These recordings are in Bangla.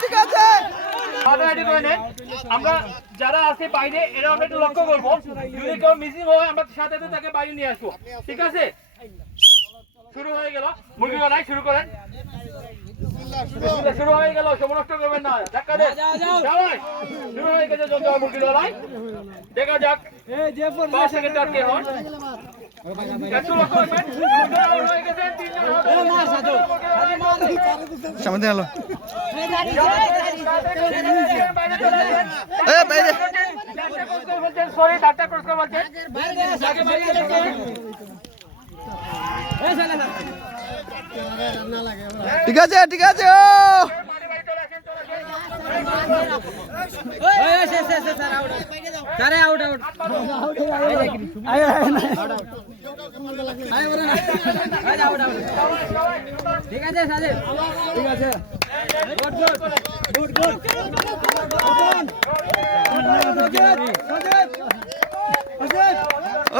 ঠিক আছে আমরা যারা আছে বাইরে এরা আমরা একটু লক্ষ্য করব। যদি কেউ মিসিং হয়, আমরা সাথে সাথে তাকে বাইরে নিয়ে আসব। ঠিক আছে? শুরু হয়ে গেল। মুরগি শুরু করেন। শুরু হয়ে গেল সময় নষ্ট করবেন না। ধাক্কা সবাই, শুরু হয়ে গেছে জঞ্জাল মুরগি লড়াই। দেখা যাক। পাঁচ সেকেন্ড হন। সামনে। এ বাইরে। ডাক্তার ক্রস করে বলছেন, ঠিক আছে ঠিক আছে বাড়ি চলে আসেন, চলে আসেন।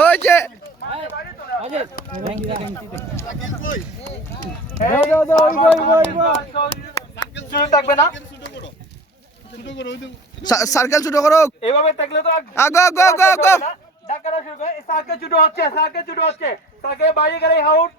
ওই যে শুরু থাকবে না? সার্কেল ছোট করো। এইভাবে থাকলে তো আগো আগো আগো আগো। ডাক্তাররা শুরু করে সার্কেল ছুটো হচ্ছে সার্কেল ছুটো হচ্ছে। তাকে বাইরে গেলে হাউট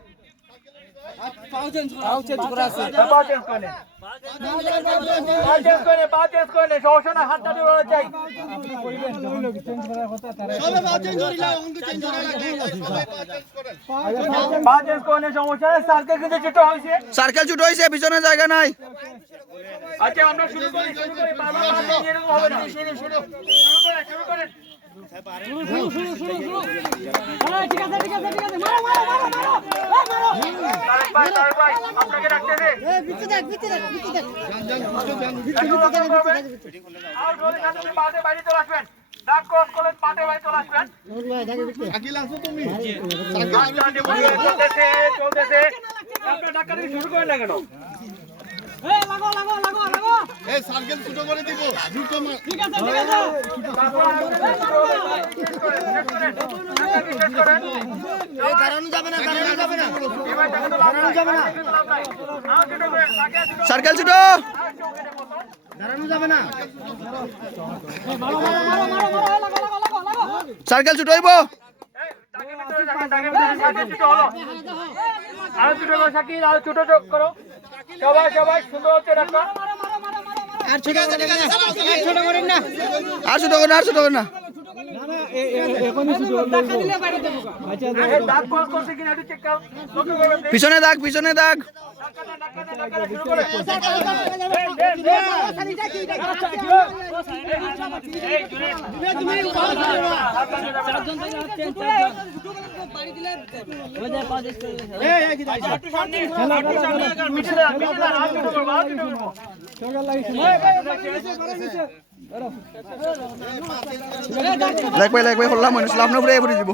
সার্কেল ছুটো হয়েছে, পিছনে জায়গা নাই। আচ্ছা আমরা শুরু করি শুরু করি শুরু শুরু শুরু করেন। আর যদি না চলে আসবেন আচ্ছা, ডিমুনি করেন? না কেন সার্কেল ছোট করে দিব দ্রুত দাঁড়ানো যাবে না দাঁড়ানো যাবে না। দাঁড়ানো যাবে না। সার্কেল ছোট। দাঁড়ানো যাবে না। সার্কেল ছোট হইব। আরও ছোট করো শাকিল আরও ছোট করো সবাই সবাই সুন্দর হচ্ছে ডাক্তার আর ছোট করেন না আর ছোট করেন না। এই পিছনে দাগ পিছনে দাগ শুরু করে লাগবে লাগবে হল্লাম মনে হচ্ছিল আপনার উপরে এবারে দিব।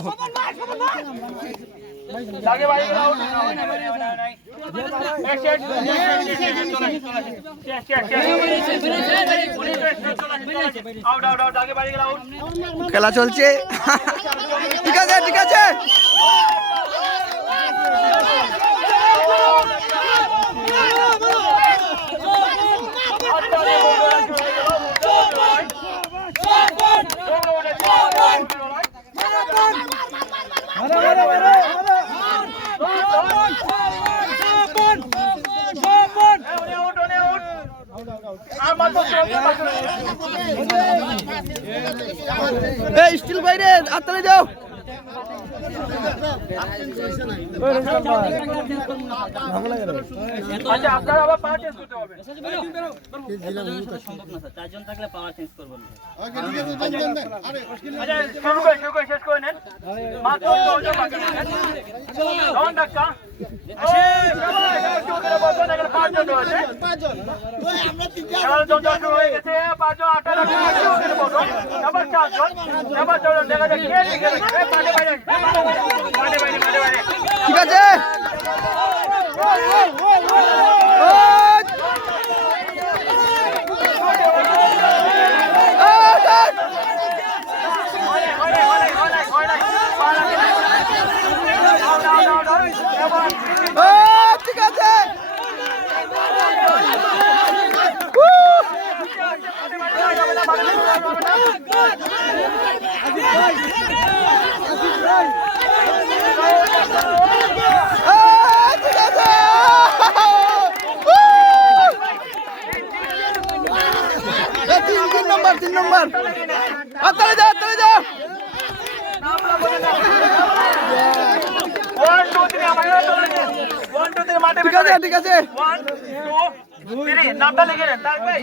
খেলা চলছে ঠিক আছে ঠিক আছে স্টিল বাইরে আত্মালে যাও। আচ্ছা আবার আচ্ছা পাঁচজন হয়ে আঠারো করে চারজন, দেখা যাক ঠিক আছে হয় নাই, হয় নাই, হয় নাই, হয় নাই, হয় নাই। পা লাগে না। Out, out, out, out। এবার ঠিক আছে মাঠে বাইরে যাবে না, মাঠে বাইরে যাবে না। এই, ঠিক আছে এই, তিন তিন নম্বর তিন নম্বর হাততালি দাও হাততালি দাও ওয়ান টু থ্রি আমাকে ওয়ান টু থ্রি মাঠে ঠিক আছে ঠিক আছে। ওয়ান টু থ্রি নামটা লিখে নেন তার ভাই